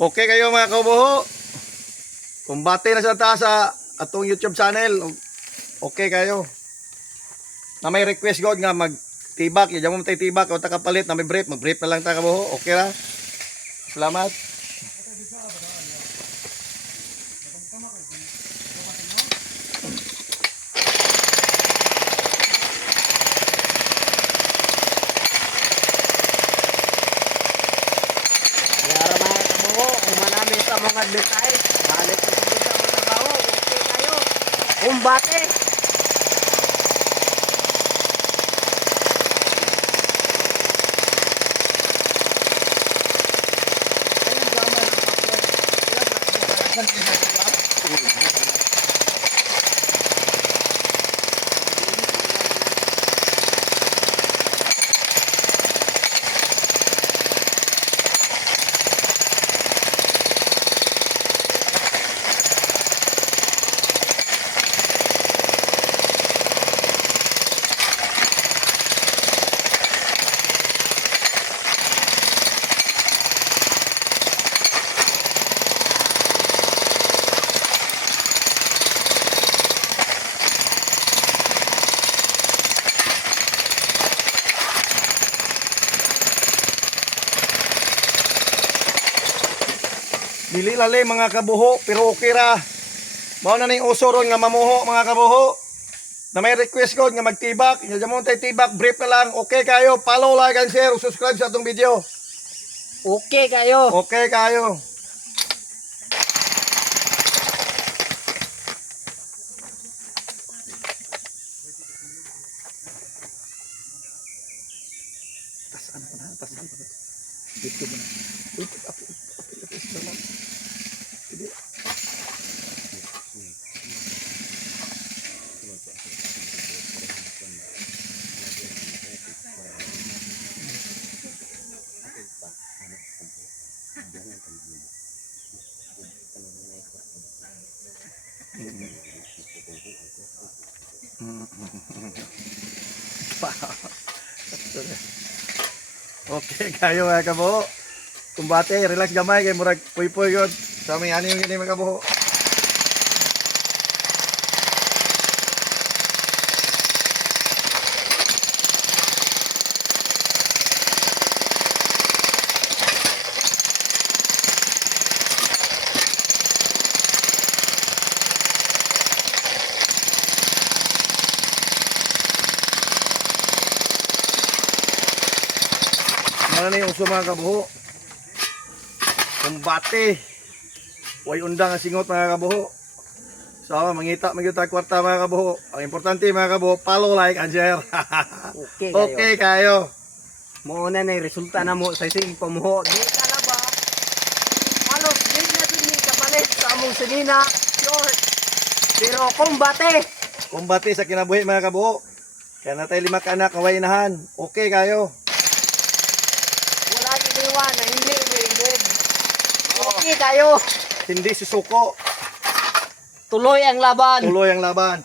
Okay kayo mga kabuho. Kumbate na sa taas sa atong YouTube channel. Okay kayo. Na may request god nga magtibak, yun mo tay tibak o takapalit na may brief, mag-brief na lang ta kabuho. Okay ra. Salamat. Kaya mga kabuho, kung manami sa mga advertise, balik ko sa mga trabaho, okay kayo. Kumbate! Dili lali mga kabuho, pero okay ra. Mao na ning uso ron nga mamuho mga kabuho. Na may request god nga magtibak, nya mo tay tibak, brief na lang. Okay kayo, follow, like and share, subscribe sa atong video. Okay kayo. Okay kayo. Tasan pa na, tasan pa na. Dito ba na? Dito ako. Okay kayo mga kabuho. Kumbate, relax gamay kay murag puy-puy yun. Sa may ani yung mga kabuho. Ano na yung uso mga kabuho? Kumbate. Way undang ang singot mga kabuho. So, mangita kwarta mga kabuho. Ang importante mga kabuho, follow, like, and share. Okay kayo. Okay kayo. Muna na yung resulta na mo sa ising pamuho. Di ka na ba? Halos di na din ni kapalit sa among sinina. Short. Pero kumbate! Kumbate sa kinabuhi mga kabuho. Kaya na tayo 5 ka-anak, kaway inahan. Okay kayo. Wala iniwan na hindi winged. Okay kayo. Hindi susuko. Tuloy ang laban. Tuloy ang laban.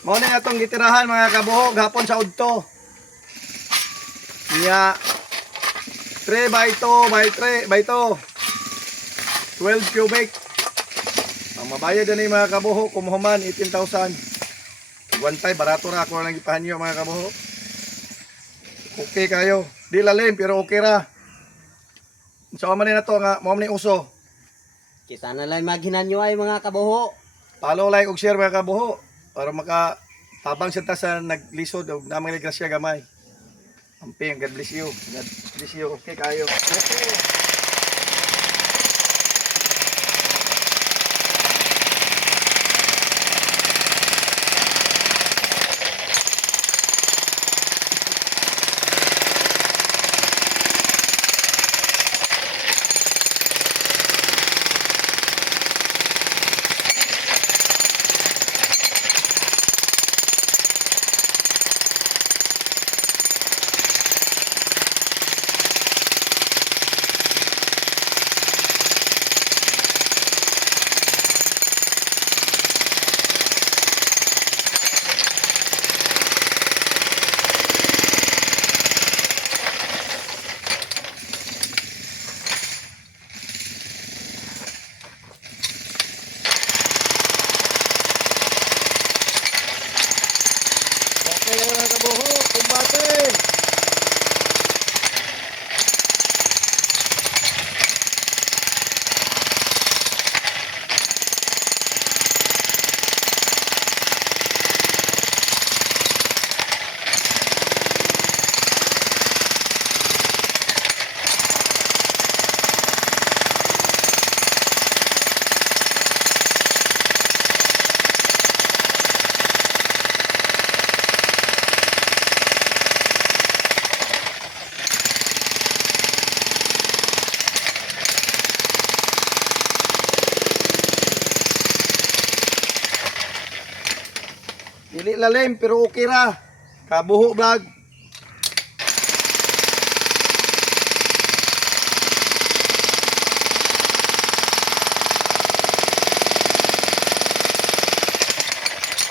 Mao na atong gitirahan mga kabuho gapon sa udto. Niya 3 by 2 by 3 by 2. 12 cubic. Ang mabayad na mga kabuho kumuhuman 18,000. 1.5 barato ra ako lang ipahanyo mga kabuho. Okay kayo. Di lalim pero okay ra. So man na to nga mao ni uso. Kita na lang maghinanyo ay mga kabuho. Follow, like ug share mga kabuho. Para makatabang sa ta sa naglisod o namang grasya gamay. Amping, God bless you. God bless you. Okay kayo. Okay. Dili lalim pero okay ra. Kabuho vlog.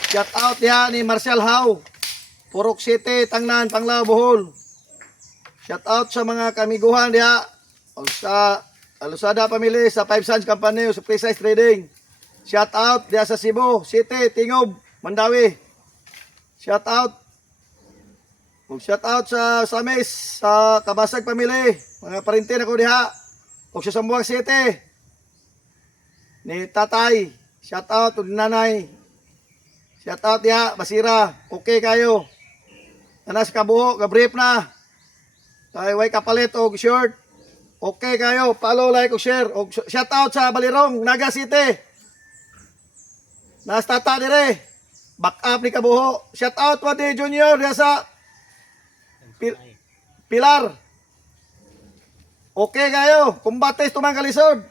Shout out ya ni Marshall How. Purok City, Tangnan, Panglao, Bohol. Shout out sa mga kamiguhan diha o sa Alusada Family, sa Five Sons Company, sa Precise Trading. Shout out diha sa Cebu City, Tingob, Mandawi. Shout out. Shout out sa Samis, sa Kabasag Family, mga parinti na ko diha. O sa Sambuang City. Ni Tatay. Shout out to Nanay. Shout out ya, Basira. Okay kayo. Anas kabuho, gabrief na. Tayo way kapalit og short. Okay kayo, follow, like, og share. Og shout out sa Balirong, Naga City. Nas tata dire. Back up ni kabuho. Shout out wa di Junior diya sa Pilar. Okay kayo, kumbates tumang kalisod.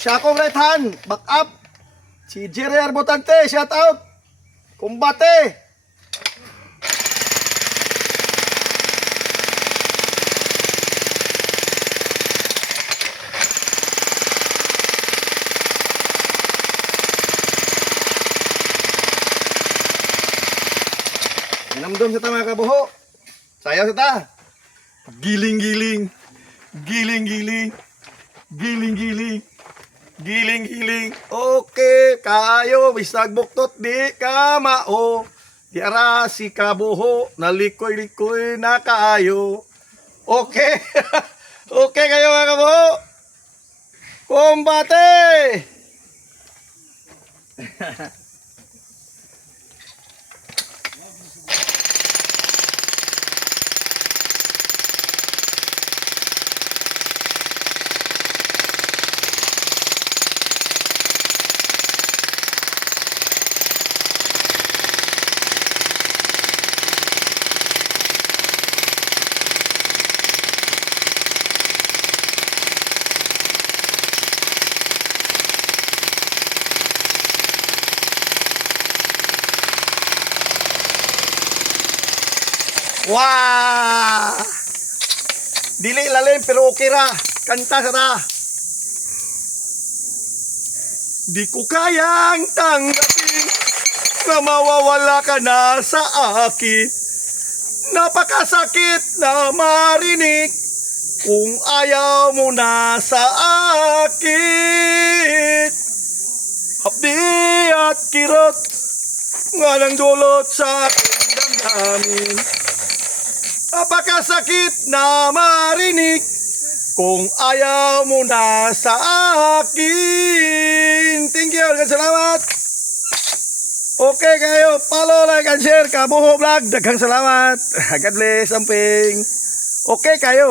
Siya akong right hand, back up. Si Jerry Arbotante, shout out. Kumbate. Namdom sa tama kabuho. Sayaw sa ta. Giling-giling. Giling-giling. Giling-giling. Giling-giling. Okay, kayo bisag buktot di ka mao. Di ara si kabuho nalikoy-likoy na kaayo. Okay. Okay kayo mga kabuho. Kumbate. Wow! Dili lalim pero okay ra. Kanta sa ra. Di ko kayang tanggapin na mawawala ka na sa akin. Napakasakit na marinig kung ayaw mo na sa akin. Hapdi at kirot nga nang dulot sa aking damdamin. Napakasakit na marinig kung ayaw mo na sa akin. Thank you. Salamat. Okay kayo. Follow, like, and share. Kabuho Vlog. Daghang salamat. God bless. Amping. Okay kayo.